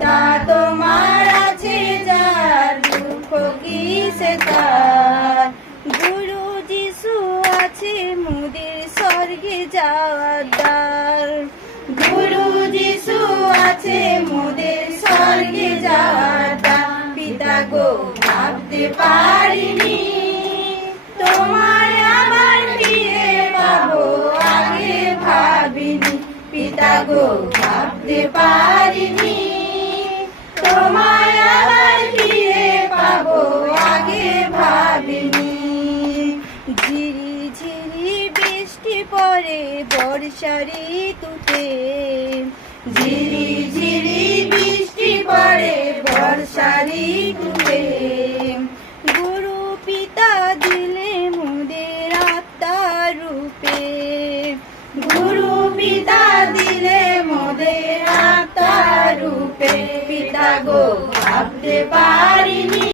পিতা তোমার আছে যার, দুঃখ কিসে তার। গুরু যিশু আছে মোদের স্বর্গে যাওয়ার দ্বার। গুরু যিশু আছে মোদের স্বর্গে যাওয়ার দ্বার। পিতা গো ভাবতে পারিনি তোমায় আবার ফিরে পাবো, আগে ভাবিনি। পিতা গো ভাবতে পারিনি তোমায় আবার ফিরে পাবো, আগে ভাবিনি। ঝিরি ঝিরি বৃষ্টি পড়ে বর্ষা ঋতুতে, ঝিরি ঝিরি বৃষ্টি পড়ে বর্ষা ঋতুতে। গুরু পিতা দিলে মোদের আত্মার রূপে, গুরু পিতা দিলে মোদের আত্মার রূপে। পিতা গো ভাবতে পারিনি